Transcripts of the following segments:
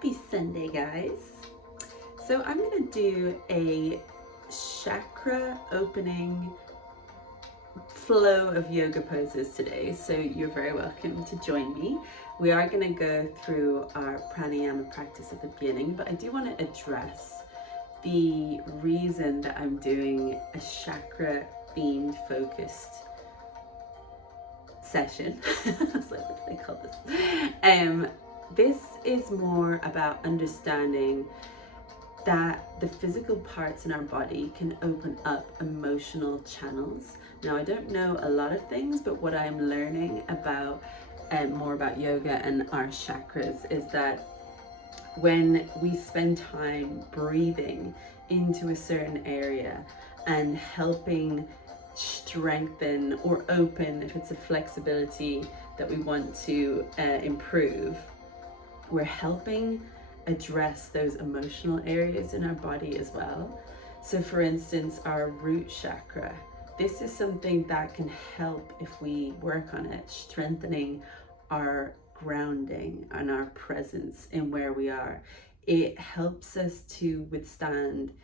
Happy Sunday, guys. So I'm going to do a chakra opening flow of yoga poses today. So you're very welcome to join me. We are going to go through our pranayama practice at the beginning, but I do want to address the reason that I'm doing a chakra themed focused session. I was like, what do they call this? This is more about understanding that the physical parts in our body can open up emotional channels. Now, I don't know a lot of things, but what I'm learning about more about yoga and our chakras is that when we spend time breathing into a certain area and helping strengthen or open, if it's a flexibility that we want to improve, we're helping address those emotional areas in our body as well. So for instance, our root chakra, this is something that can help if we work on it, strengthening our grounding and our presence in where we are. It helps us to withstand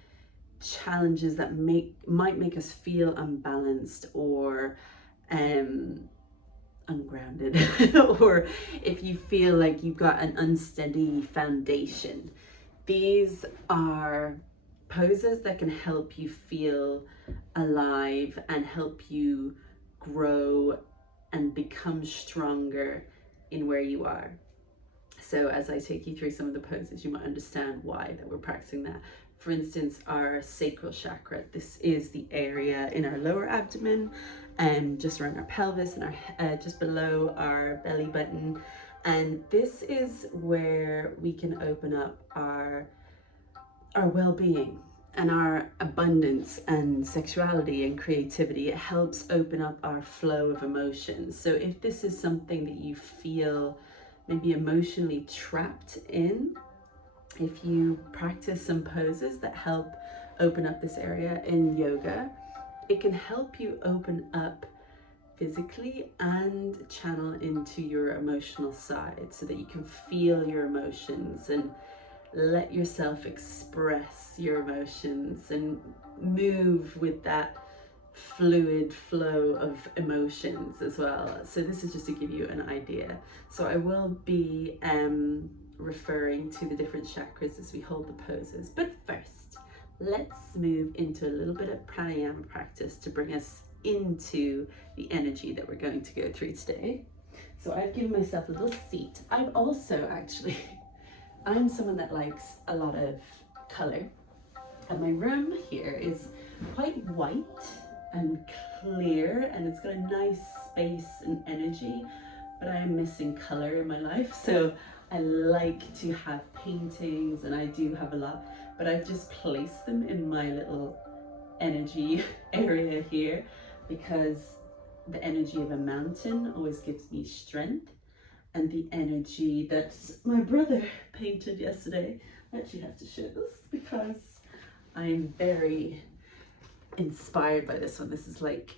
challenges that might make us feel unbalanced or ungrounded or if you feel like you've got an unsteady foundation. These are poses that can help you feel alive and help you grow and become stronger in where you are. So as I take you through some of the poses, you might understand why that we're practicing that. For instance, our sacral chakra, this is the area in our lower abdomen and just around our pelvis and our just below our belly button. And this is where we can open up our well-being and our abundance and sexuality and creativity. It helps open up our flow of emotions. So if this is something that you feel maybe emotionally trapped in, if you practice some poses that help open up this area in yoga, it can help you open up physically and channel into your emotional side so that you can feel your emotions and let yourself express your emotions and move with that fluid flow of emotions as well. So this is just to give you an idea. So I will be referring to the different chakras as we hold the poses. But first, let's move into a little bit of pranayama practice to bring us into the energy that we're going to go through today. So I've given myself a little seat. I've also actually, I'm someone that likes a lot of color. And my room here is quite white and clear, and it's got a nice space and energy, but I am missing color in my life. So I like to have paintings, and I do have a lot, but I've just placed them in my little energy area here because the energy of a mountain always gives me strength, and the energy that my brother painted yesterday, I actually have to show this because I'm very inspired by this one. This is like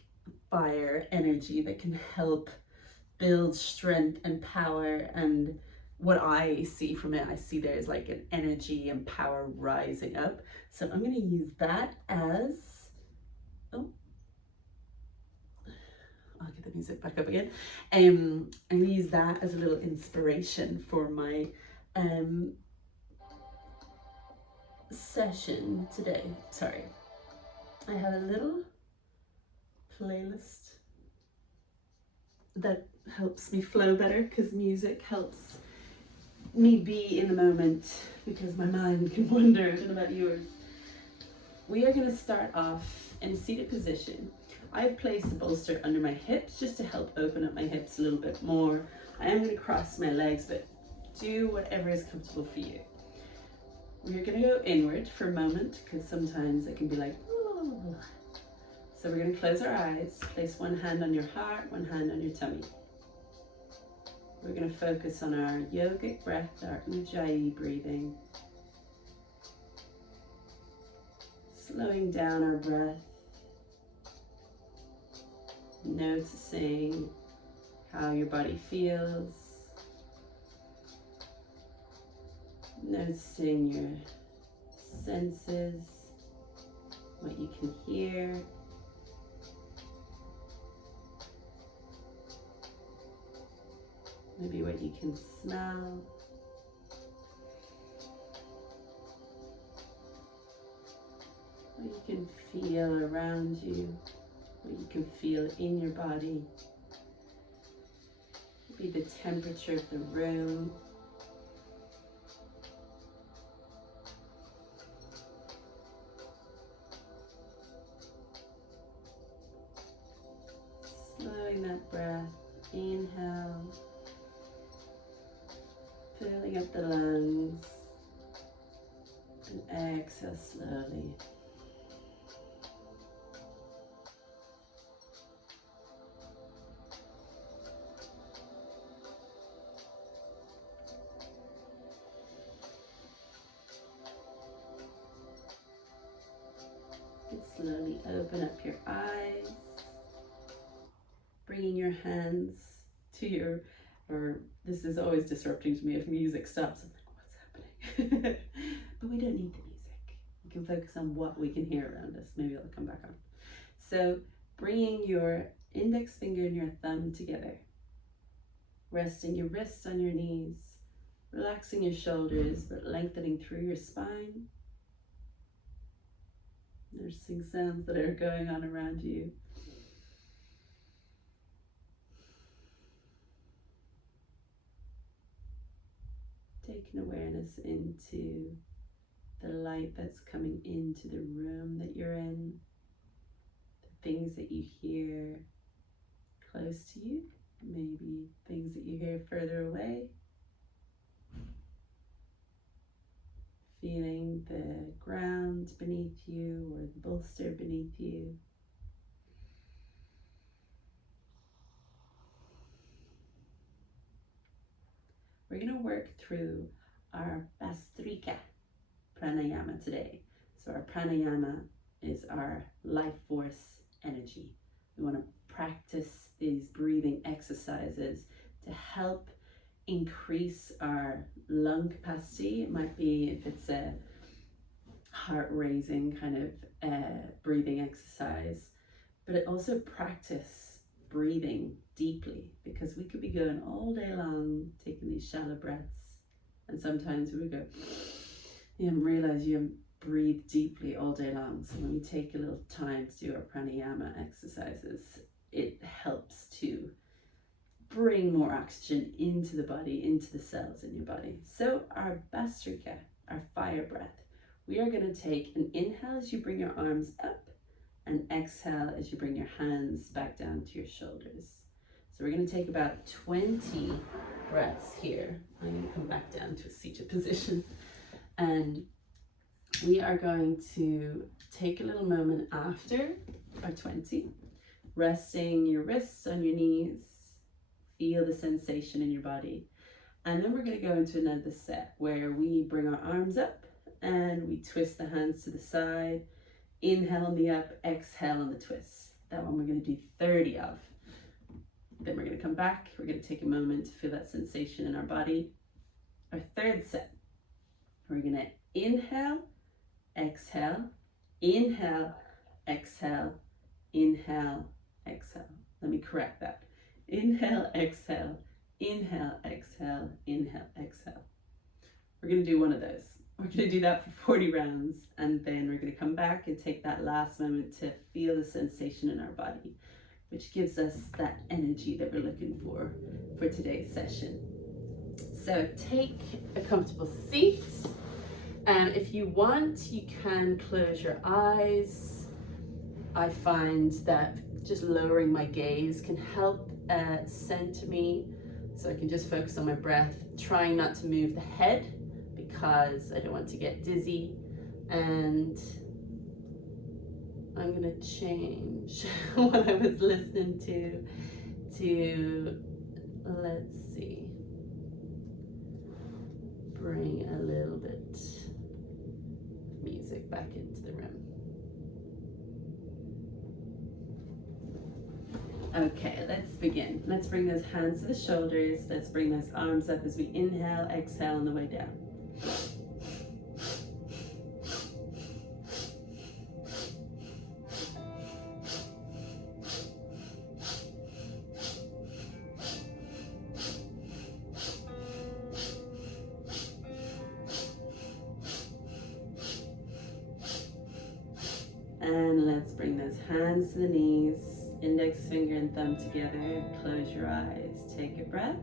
fire energy that can help build strength and power, and what I see from it, I see there's like an energy and power rising up. So I'm going to use that as, oh, I'll get the music back up again. I'm going to use that as a little inspiration for my session today. Sorry, I have a little playlist that helps me flow better because music helps me be in the moment because my mind can wander. I don't know about yours. We are going to start off in a seated position. I've placed the bolster under my hips just to help open up my hips a little bit more. I am going to cross my legs, but do whatever is comfortable for you. We're going to go inward for a moment because sometimes it can be like, oh. So we're going to close our eyes, place one hand on your heart, one hand on your tummy. We're going to focus on our yogic breath, our ujjayi breathing. Slowing down our breath. Noticing how your body feels. Noticing your senses, what you can hear. Maybe what you can smell. What you can feel around you. What you can feel in your body. Maybe the temperature of the room. Slowing that breath, inhale, filling up the lungs, and exhale slowly. And slowly open up your eyes. Bringing your hands to your, or this is always disrupting to me if music stops. I'm like, what's happening? But we don't need the music. We can focus on what we can hear around us. Maybe it'll come back on. So bringing your index finger and your thumb together. Resting your wrists on your knees. Relaxing your shoulders, but lengthening through your spine. Noticing sounds that are going on around you. Taking awareness into the light that's coming into the room that you're in, the things that you hear close to you, maybe things that you hear further away. Feeling the ground beneath you or the bolster beneath you. We're going to work through our Bhastrika Pranayama today. So our Pranayama is our life force energy. We want to practice these breathing exercises to help increase our lung capacity. It might be if it's a heart-raising kind of breathing exercise, but it also practice breathing deeply, because we could be going all day long taking these shallow breaths, and sometimes we would go and realize you haven't breathed deeply all day long. So when we take a little time to do our pranayama exercises, it helps to bring more oxygen into the body, into the cells in your body. So our Bhastrika, our fire breath, we are going to take an inhale as you bring your arms up, and exhale as you bring your hands back down to your shoulders. So we're going to take about 20 breaths here. I'm going to come back down to a seated position, and we are going to take a little moment after our 20, resting your wrists on your knees, feel the sensation in your body, and then we're going to go into another set where we bring our arms up and we twist the hands to the side. Inhale on the up, exhale on the twist. That one we're going to do 30 of. Then we're going to come back. We're going to take a moment to feel that sensation in our body. Our third set, we're going to inhale, exhale, inhale, exhale, inhale, exhale. Let me correct that. Inhale, exhale, inhale, exhale, inhale, exhale. We're going to do one of those. We're going to do that for 40 rounds, and then we're going to come back and take that last moment to feel the sensation in our body, which gives us that energy that we're looking for today's session. So take a comfortable seat. If you want, you can close your eyes. I find that just lowering my gaze can help center me, so I can just focus on my breath, trying not to move the head, because I don't want to get dizzy. And I'm gonna change what I was listening to, let's see, bring a little bit of music back into the room. Okay, let's begin. Let's bring those hands to the shoulders. Let's bring those arms up as we inhale, exhale on the way down. bring those hands to the knees, index finger and thumb together, close your eyes, take a breath.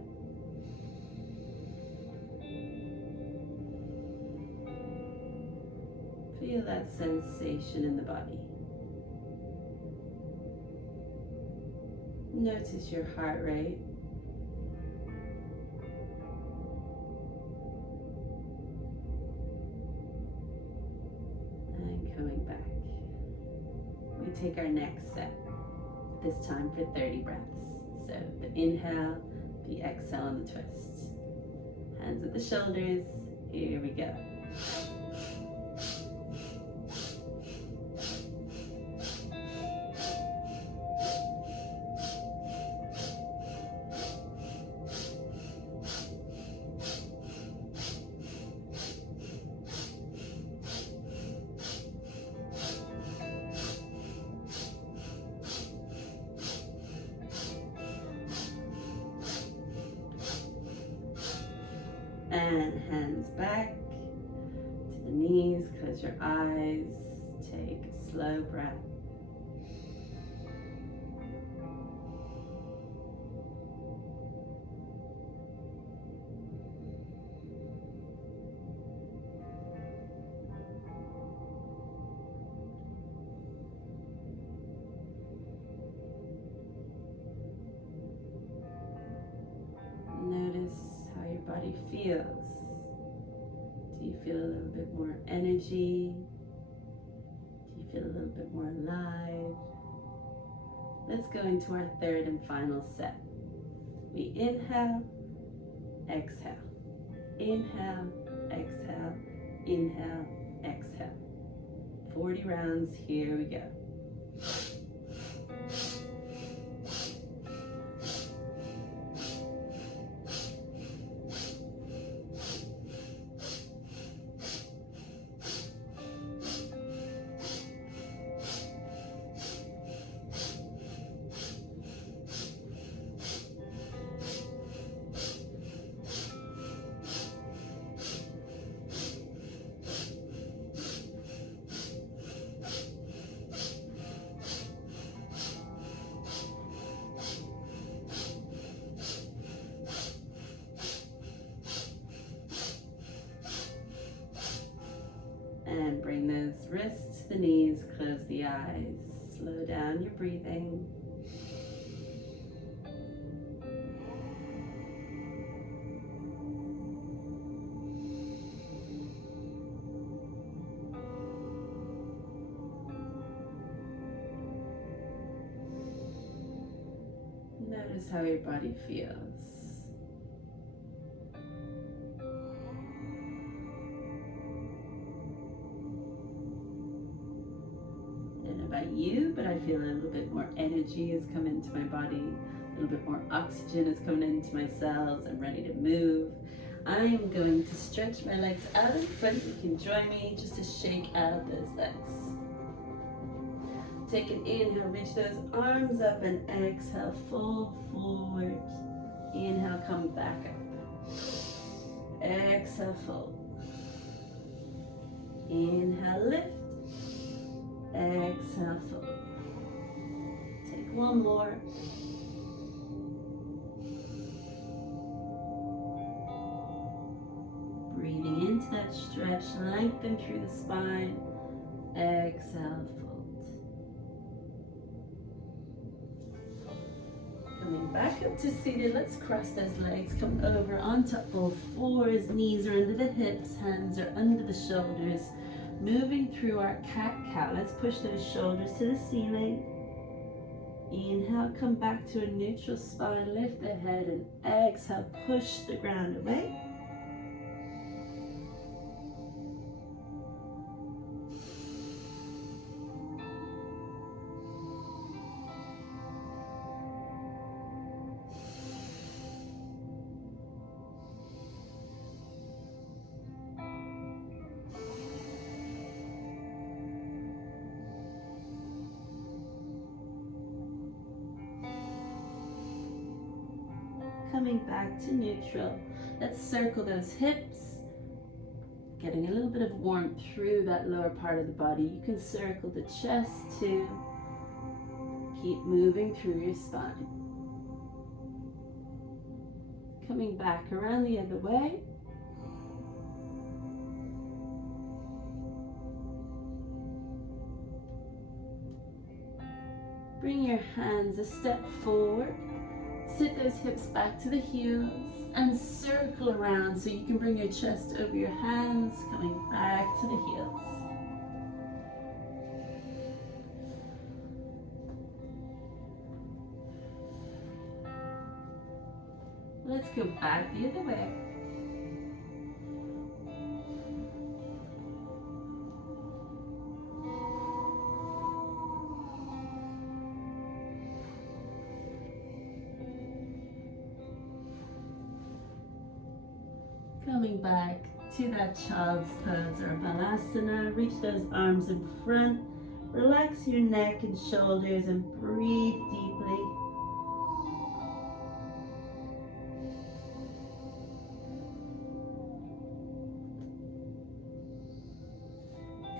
Feel that sensation in the body. Notice your heart rate. And coming back. We take our next set, this time for 30 breaths. So the inhale, the exhale, and the twist. Hands at the shoulders. Here we go. And hands back to the knees, close your eyes, take a slow breath. Notice how your body feels. Do you feel a little bit more energy? Do you feel a little bit more alive? Let's go into our third and final set. We inhale, exhale. Inhale, exhale, inhale, exhale. 40 rounds, here we go. And bring those wrists to the knees, close the eyes, slow down your breathing. Notice how your body feels. About you, but I feel a little bit more energy has come into my body, a little bit more oxygen is coming into my cells. I'm ready to move. I'm going to stretch my legs out in front. You can join me just to shake out those legs. Take an inhale, reach those arms up, and exhale, fold forward. Inhale, come back up. Exhale, fold. Inhale, lift. Exhale, fold. Take one more. Breathing into that stretch, lengthen through the spine. Exhale, fold. Coming back up to seated, let's cross those legs. Come over onto all fours, knees are under the hips, hands are under the shoulders. Moving through our cat-cow, let's push those shoulders to the ceiling. Inhale, come back to a neutral spine, lift the head, and exhale, push the ground away. Coming back to neutral. Let's circle those hips. getting a little bit of warmth through that lower part of the body. You can circle the chest too. Keep moving through your spine. Coming back around the other way. Bring your hands a step forward. Sit those hips back to the heels and circle around so you can bring your chest over your hands, coming back to the heels. Let's go back the other way. Coming back to that child's pose or Balasana. Reach those arms in front. Relax your neck and shoulders and breathe deeply.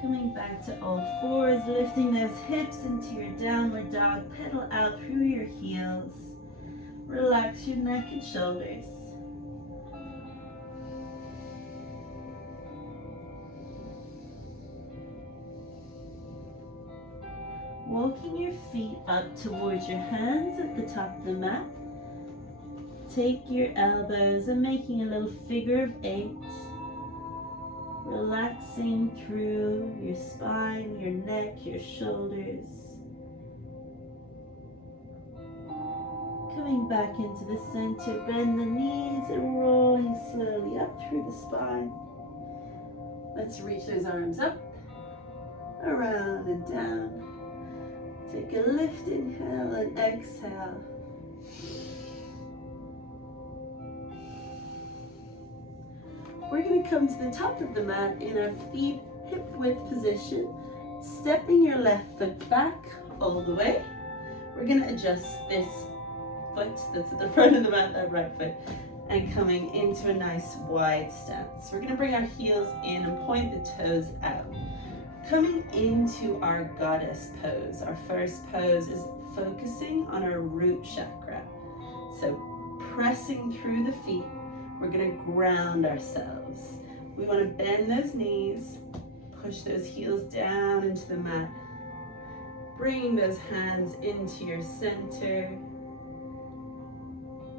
Coming back to all fours, lifting those hips into your downward dog. Pedal out through your heels. Relax your neck and shoulders. Walking your feet up towards your hands at the top of the mat. Take your elbows and making a little figure of 8. Relaxing through your spine, your neck, your shoulders. Coming back into the center, bend the knees and rolling slowly up through the spine. Let's reach those arms up, around and down. Take a lift, inhale and exhale. We're going to come to the top of the mat in our feet hip width position, stepping your left foot back all the way. We're going to adjust this foot that's at the front of the mat, that right foot, and coming into a nice wide stance. We're going to bring our heels in and point the toes out. Coming into our goddess pose. Our first pose is focusing on our root chakra. So pressing through the feet, we're going to ground ourselves. We want to bend those knees, push those heels down into the mat, bringing those hands into your center,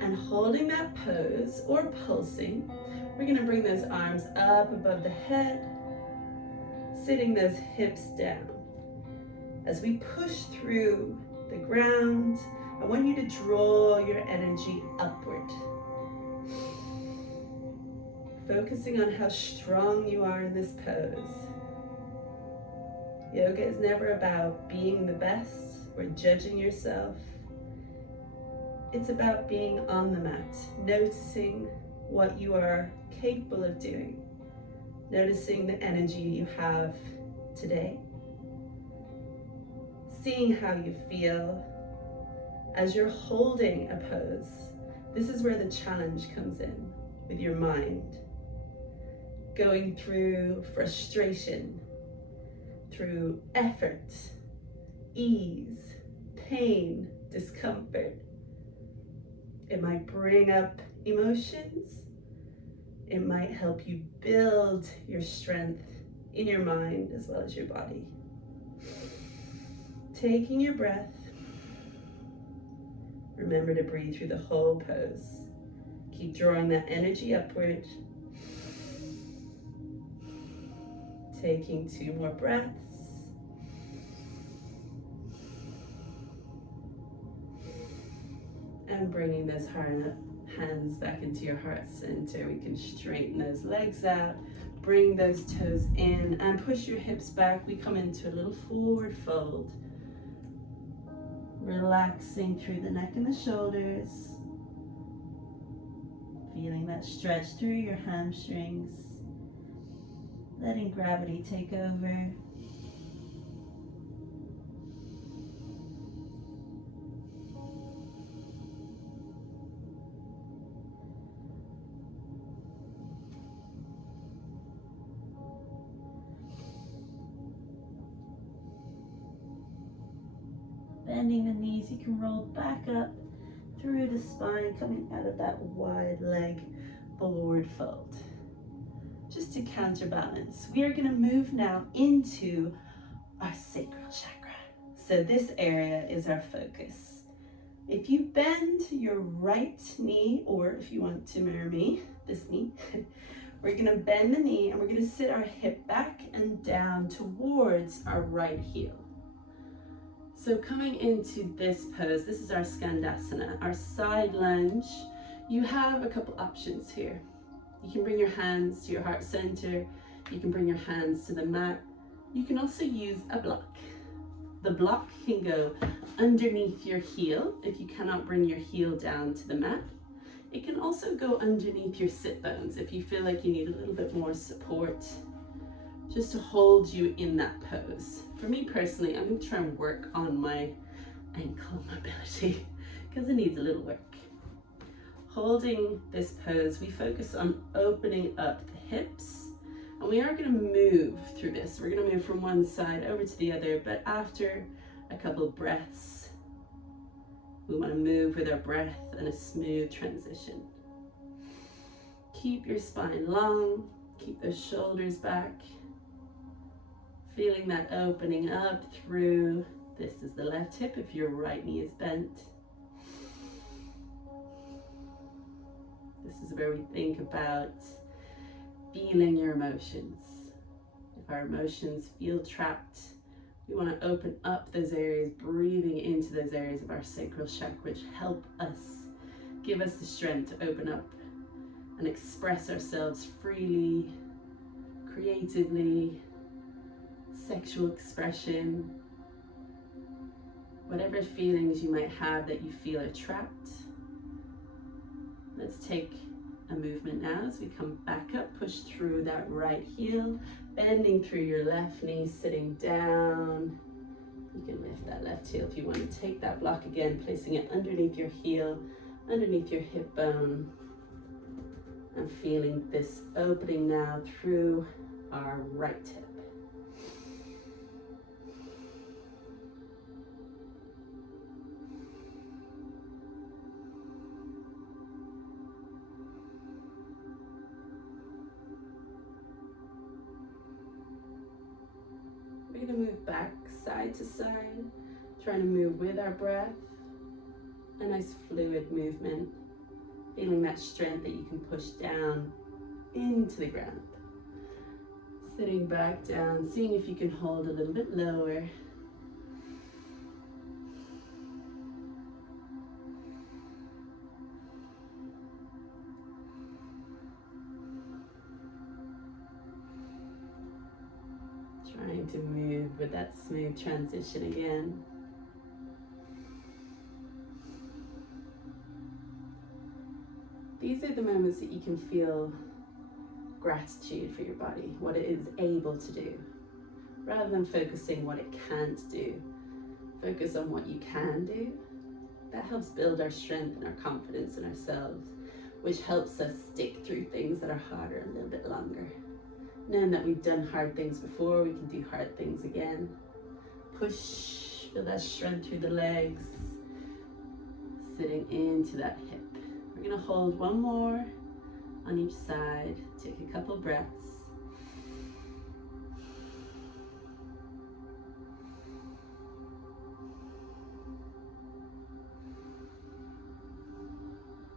and holding that pose or pulsing, we're going to bring those arms up above the head, sitting those hips down. As we push through the ground, I want you to draw your energy upward. Focusing on how strong you are in this pose. Yoga is never about being the best or judging yourself. It's about being on the mat, noticing what you are capable of doing. Noticing the energy you have today. Seeing how you feel as you're holding a pose. This is where the challenge comes in with your mind. Going through frustration, through effort, ease, pain, discomfort. It might bring up emotions. It might help you build your strength in your mind as well as your body. Taking your breath. Remember to breathe through the whole pose. Keep drawing that energy upward. Taking 2 more breaths. And bringing those hands back into your heart center. We can straighten those legs out, bring those toes in, and push your hips back. We come into a little forward fold. Relaxing through the neck and the shoulders. Feeling that stretch through your hamstrings. Letting gravity take over. bending the knees. You can roll back up through the spine, coming out of that wide leg forward fold. Just to counterbalance, we are going to move now into our sacral chakra. So this area is our focus. If you bend your right knee, or if you want to mirror me, this knee, we're going to bend the knee and we're going to sit our hip back and down towards our right heel. So coming into this pose, this is our Skandasana, our side lunge. You have a couple options here. You can bring your hands to your heart center. You can bring your hands to the mat. You can also use a block. The block can go underneath your heel if you cannot bring your heel down to the mat. It can also go underneath your sit bones if you feel like you need a little bit more support, just to hold you in that pose. For me personally, I'm going to try and work on my ankle mobility because it needs a little work. Holding this pose, we focus on opening up the hips, and we are going to move through this. We're going to move from one side over to the other, but after a couple of breaths, we want to move with our breath and a smooth transition. Keep your spine long, keep those shoulders back, feeling that opening up through. This is the left hip if your right knee is bent. This is where we think about feeling your emotions. If our emotions feel trapped, we want to open up those areas, breathing into those areas of our sacral chakra, which help us, give us the strength to open up and express ourselves freely, creatively, sexual expression, whatever feelings you might have that you feel are trapped. Let's take a movement now as we come back up, push through that right heel, bending through your left knee, sitting down. You can lift that left heel if you want to take that block again, placing it underneath your heel, underneath your hip bone, and feeling this opening now through our right hip. We're going to move back side to side, trying to move with our breath. A nice fluid movement, feeling that strength that you can push down into the ground. Sitting back down, seeing if you can hold a little bit lower. Trying to move with that smooth transition again. These are the moments that you can feel gratitude for your body, what it is able to do. Rather than focusing what it can't do, focus on what you can do. That helps build our strength and our confidence in ourselves, which helps us stick through things that are harder a little bit longer. Knowing that we've done hard things before, we can do hard things again. Push, feel that strength through the legs, sitting into that hip. We're going to hold one more on each side. Take a couple breaths.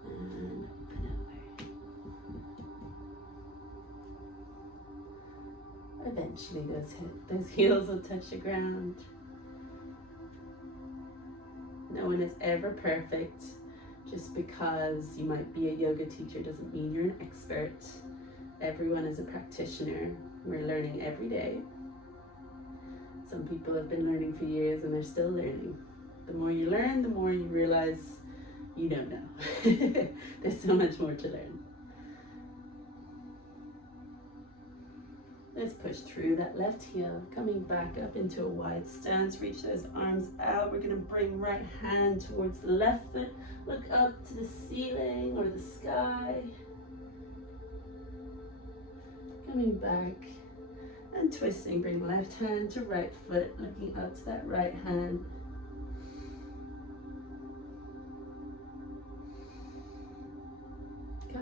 And open over. Eventually those heels will touch the ground. No one is ever perfect. Just because you might be a yoga teacher doesn't mean you're an expert. Everyone is a practitioner. We're learning every day. Some people have been learning for years and they're still learning. The more you learn, the more you realize you don't know. There's so much more to learn. Let's push through that left heel, coming back up into a wide stance. Reach those arms out. We're going to bring right hand towards the left foot. Look up to the ceiling or the sky. Coming back and twisting. Bring left hand to right foot, looking up to that right hand.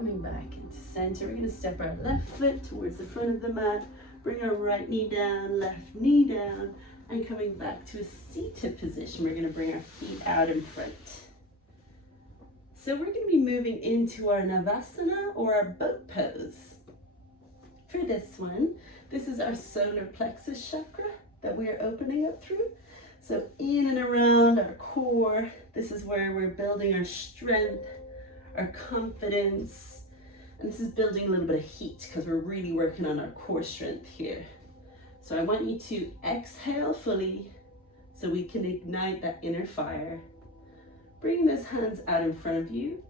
Coming back into center, we're going to step our left foot towards the front of the mat, bring our right knee down, left knee down, and coming back to a seated position, we're going to bring our feet out in front. So we're going to be moving into our Savasana or our boat pose. For this one, this is our solar plexus chakra that we are opening up through. So in and around our core, this is where we're building our strength, our confidence, and this is building a little bit of heat because we're really working on our core strength here. So I want you to exhale fully so we can ignite that inner fire. Bring those hands out in front of you.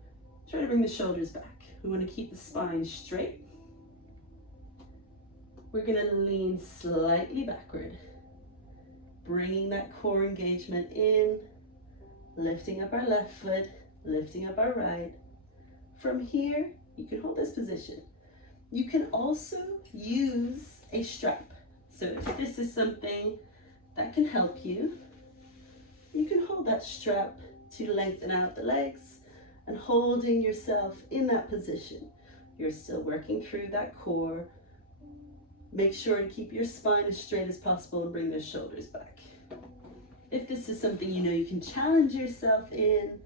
Try to bring the shoulders back. We want to keep the spine straight. We're going to lean slightly backward, bringing that core engagement in, lifting up our left foot, lifting up our right. From here, you can hold this position. You can also use a strap. So if this is something that can help you, you can hold that strap to lengthen out the legs and holding yourself in that position. You're still working through that core. Make sure to keep your spine as straight as possible and bring those shoulders back. If this is something you know you can challenge yourself in,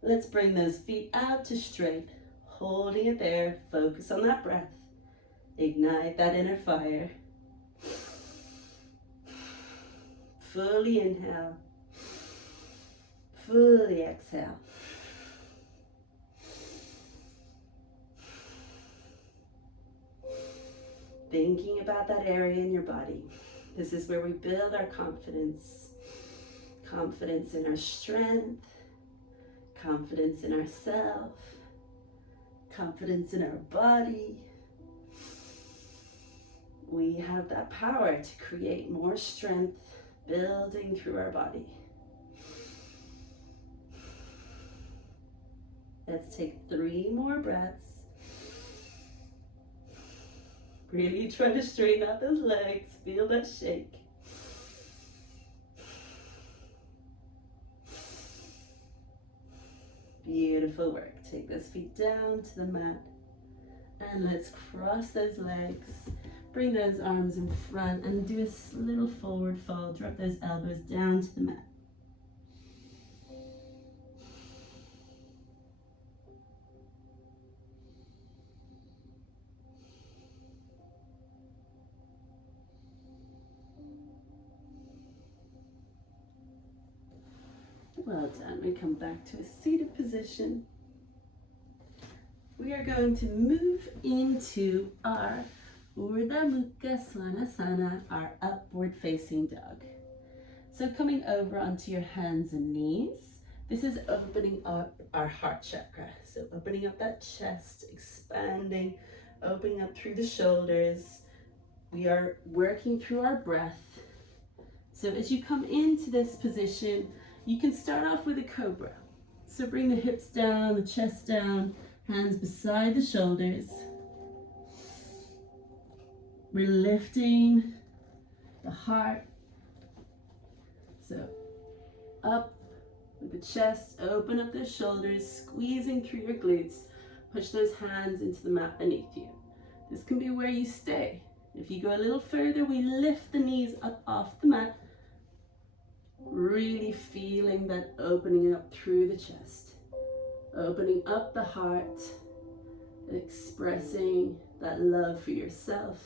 let's bring those feet out to straight, holding it there. Focus on that breath. Ignite that inner fire. Fully inhale. Fully exhale. Thinking about that area in your body. This is where we build our confidence. Confidence in our strength. Confidence in ourselves. Confidence in our body. We have that power to create more strength building through our body. Let's take 3 more breaths. Really try to straighten out those legs. Feel that shake. Beautiful work. Take those feet down to the mat. And let's cross those legs. Bring those arms in front and do a little forward fold. Drop those elbows down to the mat. Well done. We come back to a seated position. We are going to move into our Urdhva Mukha Svanasana, our upward facing dog. So coming over onto your hands and knees, this is opening up our heart chakra. So opening up that chest, expanding, opening up through the shoulders. We are working through our breath. So as you come into this position, you can start off with a cobra. So bring the hips down, the chest down, hands beside the shoulders. We're lifting the heart. So up with the chest, open up the shoulders, squeezing through your glutes. Push those hands into the mat beneath you. This can be where you stay. If you go a little further, we lift the knees up off the mat. Really feeling that opening up through the chest. Opening up the heart. Expressing that love for yourself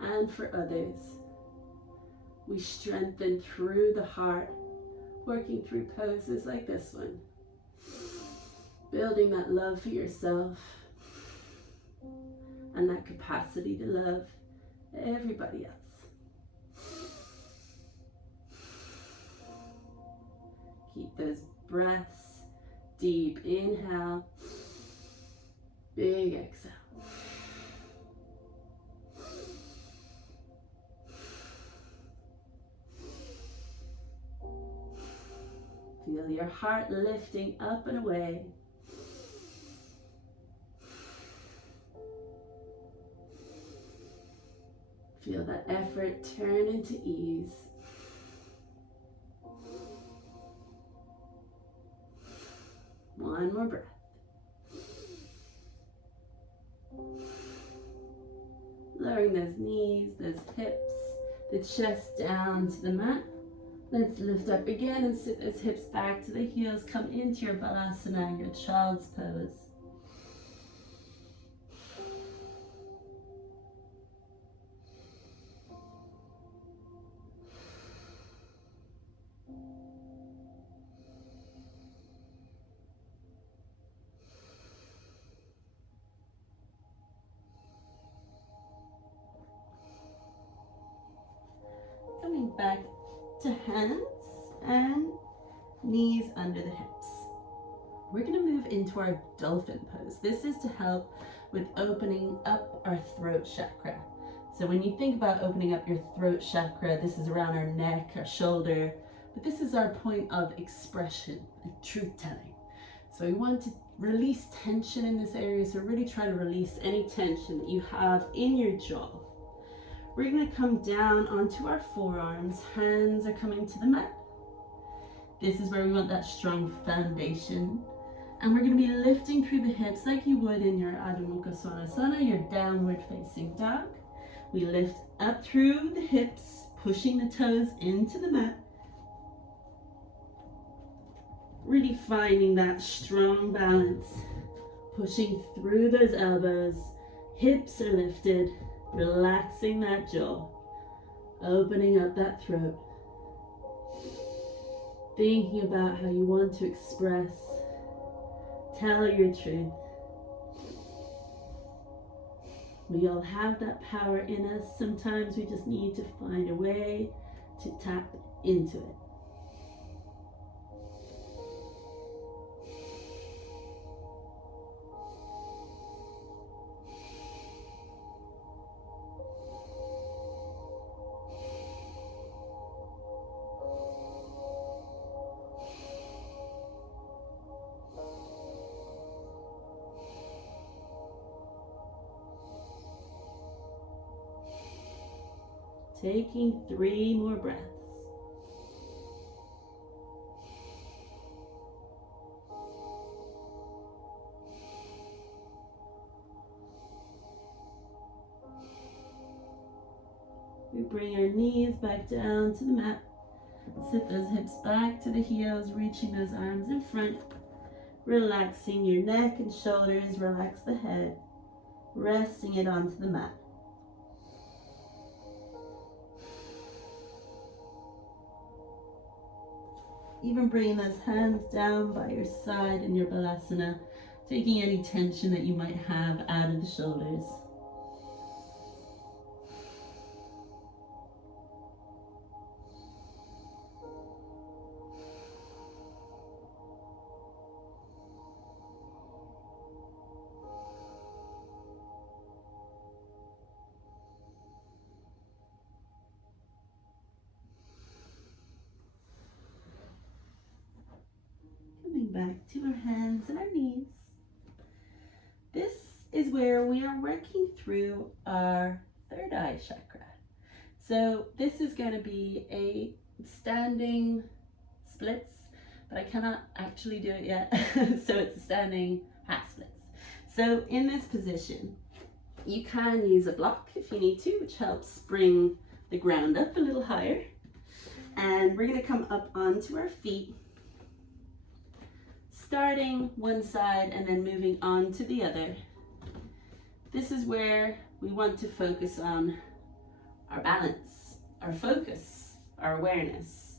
and for others. We strengthen through the heart, working through poses like this one. Building that love for yourself and that capacity to love everybody else. Keep those breaths, deep inhale, big exhale. Feel your heart lifting up and away. Feel that effort turn into ease. One more breath. lowering those knees, those hips, the chest down to the mat. Let's lift up again and sit those hips back to the heels. Come into your Balasana, your child's pose. Coming back to hands and knees under the hips. We're going to move into our dolphin pose. This is to help with opening up our throat chakra. So when you think about opening up your throat chakra, this is around our neck, our shoulder, but this is our point of expression and truth telling. So we want to release tension in this area. So really try to release any tension that you have in your jaw. We're going to come down onto our forearms. Hands are coming to the mat. This is where we want that strong foundation. And we're going to be lifting through the hips like you would in your Adho Mukha Svanasana, your downward facing dog. We lift up through the hips, pushing the toes into the mat. Really finding that strong balance. Pushing through those elbows. Hips are lifted. Relaxing that jaw, opening up that throat, thinking about how you want to express, tell your truth. We all have that power in us. Sometimes we just need to find a way to tap into it. Taking 3 more breaths. We bring our knees back down to the mat. Sit those hips back to the heels, reaching those arms in front. Relaxing your neck and shoulders, relax the head. Resting it onto the mat. Even bringing those hands down by your side in your Balasana, taking any tension that you might have out of the shoulders. Back to our hands and our knees. This is where we are working through our third eye chakra. So this is going to be a standing splits, but I cannot actually do it yet. So it's a standing half splits. So in this position, you can use a block if you need to, which helps bring the ground up a little higher. And we're going to come up onto our feet, starting one side and then moving on to the other. This is where we want to focus on our balance, our focus, our awareness.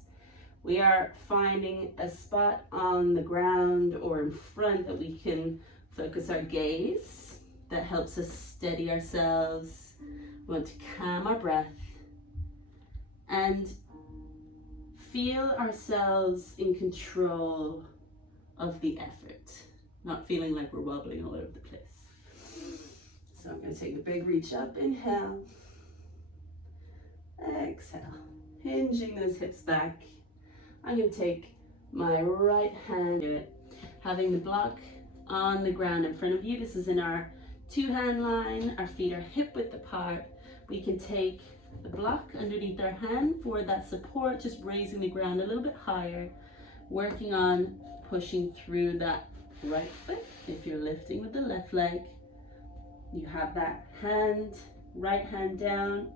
We are finding a spot on the ground or in front that we can focus our gaze. That helps us steady ourselves. We want to calm our breath and feel ourselves in control of the effort, not feeling like we're wobbling all over the place. So I'm going to take a big reach up, inhale, exhale, hinging those hips back. I'm going to take my right hand, having the block on the ground in front of you. This is in our 2-hand line. Our feet are hip width apart. We can take the block underneath our hand for that support, just raising the ground a little bit higher, working on pushing through that right foot. If you're lifting with the left leg, you have that hand Right hand down,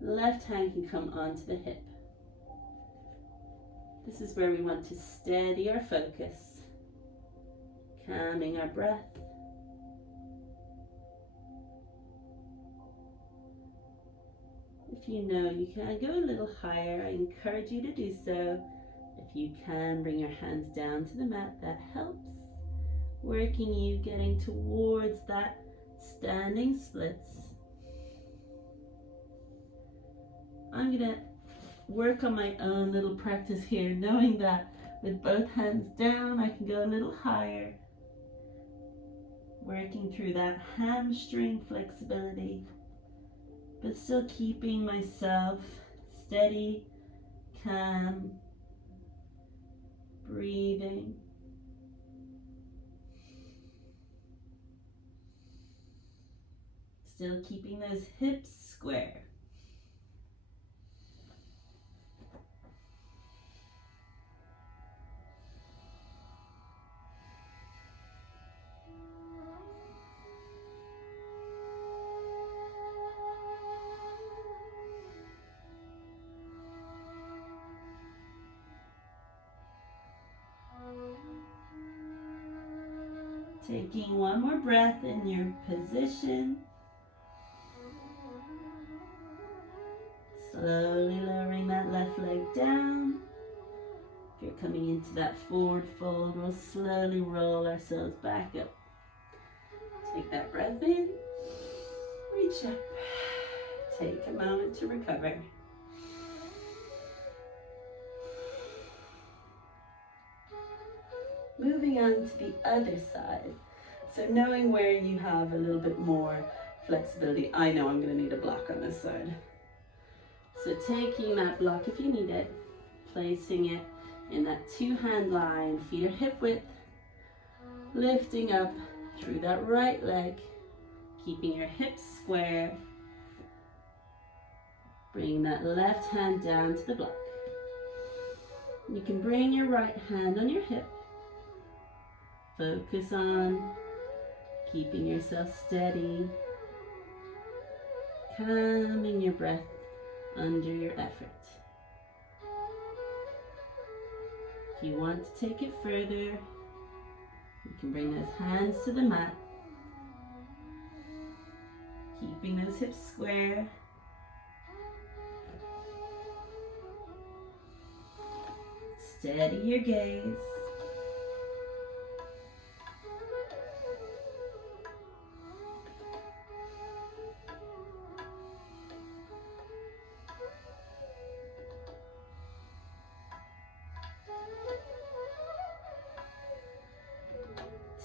left hand can come onto the hip. This is where we want to steady our focus, calming our breath. If you know you can go a little higher, I encourage you to do so. If you can, bring your hands down to the mat, that helps. Working you getting towards that standing splits. I'm gonna work on my own little practice here, knowing that with both hands down, I can go a little higher. Working through that hamstring flexibility, but still keeping myself steady, calm, breathing. Still keeping those hips square. Taking one more breath in your position. Slowly lowering that left leg down. If you're coming into that forward fold, we'll slowly roll ourselves back up. Take that breath in, reach up. Take a moment to recover. Moving on to the other side. So knowing where you have a little bit more flexibility, I know I'm going to need a block on this side. So taking that block if you need it, placing it in that two-hand line, feet are hip width, lifting up through that right leg, keeping your hips square, bringing that left hand down to the block. You can bring your right hand on your hip. Focus on keeping yourself steady, calming your breath under your effort. If you want to take it further, you can bring those hands to the mat, keeping those hips square. Steady your gaze.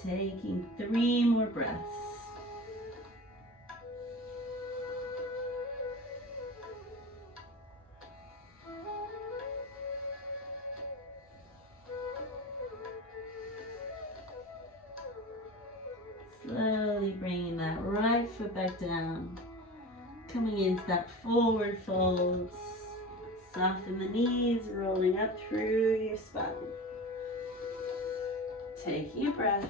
Taking 3 more breaths. Slowly bringing that right foot back down. Coming into that forward fold. Soften the knees, rolling up through your spine. Taking a breath.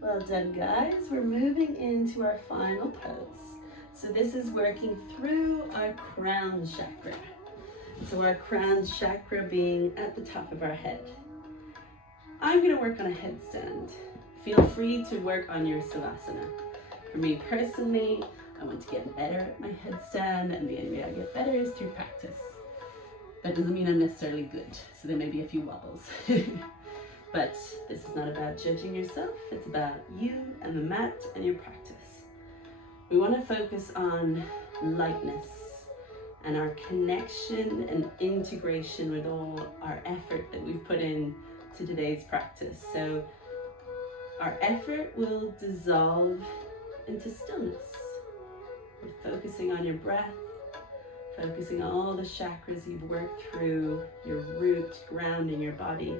Well done, guys. We're moving into our final pose. So this is working through our crown chakra. So our crown chakra being at the top of our head. I'm going to work on a headstand. Feel free to work on your Savasana. For me personally, I want to get better at my headstand, and the only way I get better is through practice. That doesn't mean I'm necessarily good, so there may be a few wobbles. But this is not about judging yourself, it's about you and the mat and your practice. We want to focus on lightness and our connection and integration with all our effort that we've put in to today's practice. So our effort will dissolve into stillness. We're focusing on your breath, focusing on all the chakras you've worked through, your root grounding your body,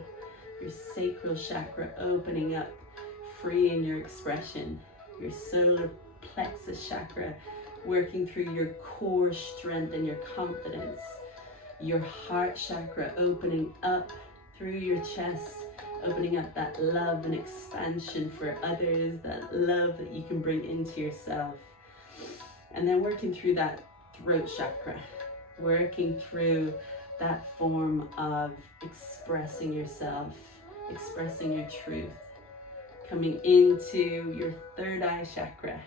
your sacral chakra opening up, freeing your expression, your solar plexus chakra working through your core strength and your confidence, your heart chakra, opening up through your chest, opening up that love and expansion for others, that love that you can bring into yourself. And then working through that throat chakra, working through that form of expressing yourself, expressing your truth, coming into your third eye chakra,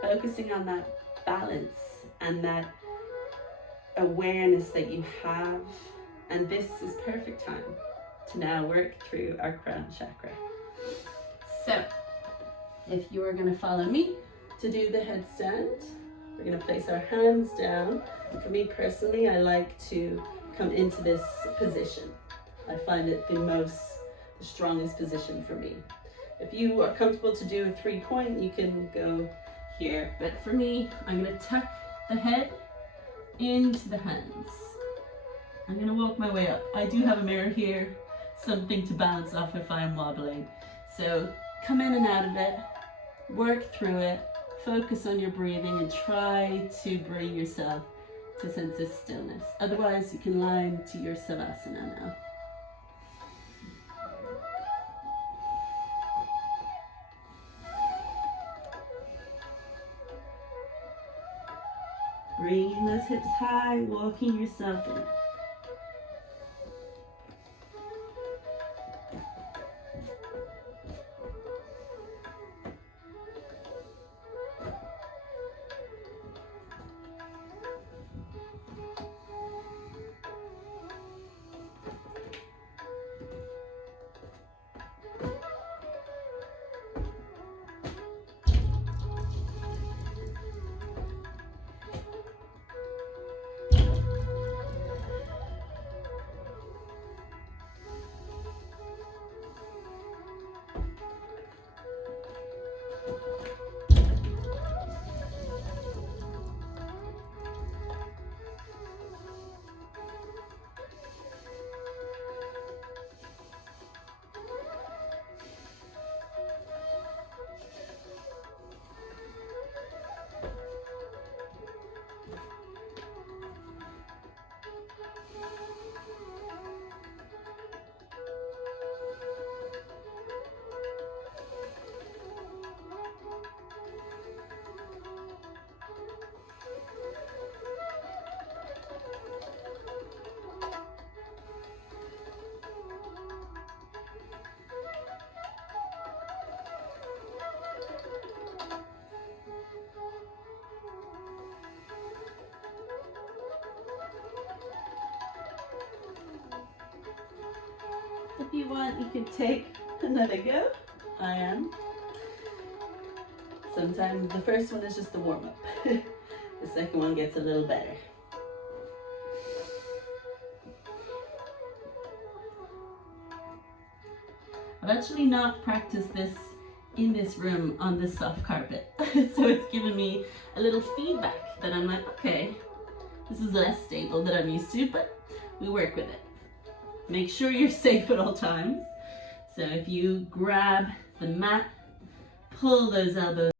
focusing on that balance and that awareness that you have. And this is perfect time to now work through our crown chakra. So if you are going to follow me to do the headstand, we're going to place our hands down. For me personally, I like to come into this position. I find it the strongest position for me. If you are comfortable to do a 3-point, you can go here. But for me, I'm going to tuck the head into the hands. I'm going to walk my way up. I do have a mirror here, something to balance off if I'm wobbling. So come in and out of it, work through it, focus on your breathing, and try to bring yourself to a sense of stillness. Otherwise, you can lie into your Savasana now. Bringing those hips high, walking yourself in. If you want, you can take another go. I am. Sometimes the first one is just a warm-up. The second one gets a little better. I've actually not practiced this in this room on this soft carpet. So it's given me a little feedback that I'm like, okay, this is less stable than I'm used to, but we work with it. Make sure you're safe at all times. So if you grab the mat, pull those elbows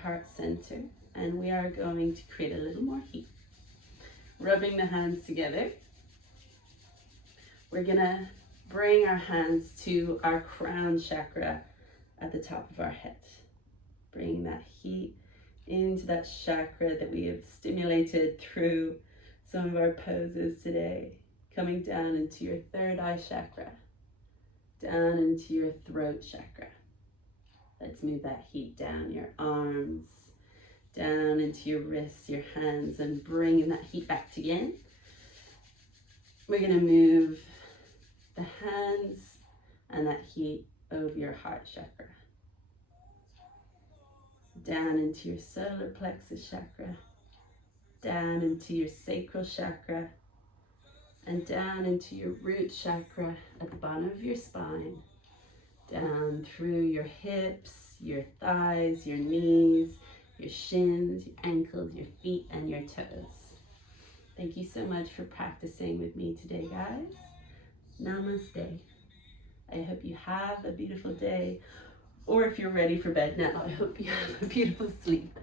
heart center, and we are going to create a little more heat. Rubbing the hands together, we're gonna bring our hands to our crown chakra at the top of our head. Bring that heat into that chakra that we have stimulated through some of our poses today. Coming down into your third eye chakra, down into your throat chakra. Let's move that heat down your arms, down into your wrists, your hands, and bringing that heat back again. We're gonna move the hands and that heat over your heart chakra. Down into your solar plexus chakra, down into your sacral chakra, and down into your root chakra at the bottom of your spine, down through your hips, your thighs, your knees, your shins, your ankles, your feet, and your toes. Thank you so much for practicing with me today, guys. Namaste. I hope you have a beautiful day, or if you're ready for bed now, I hope you have a beautiful sleep.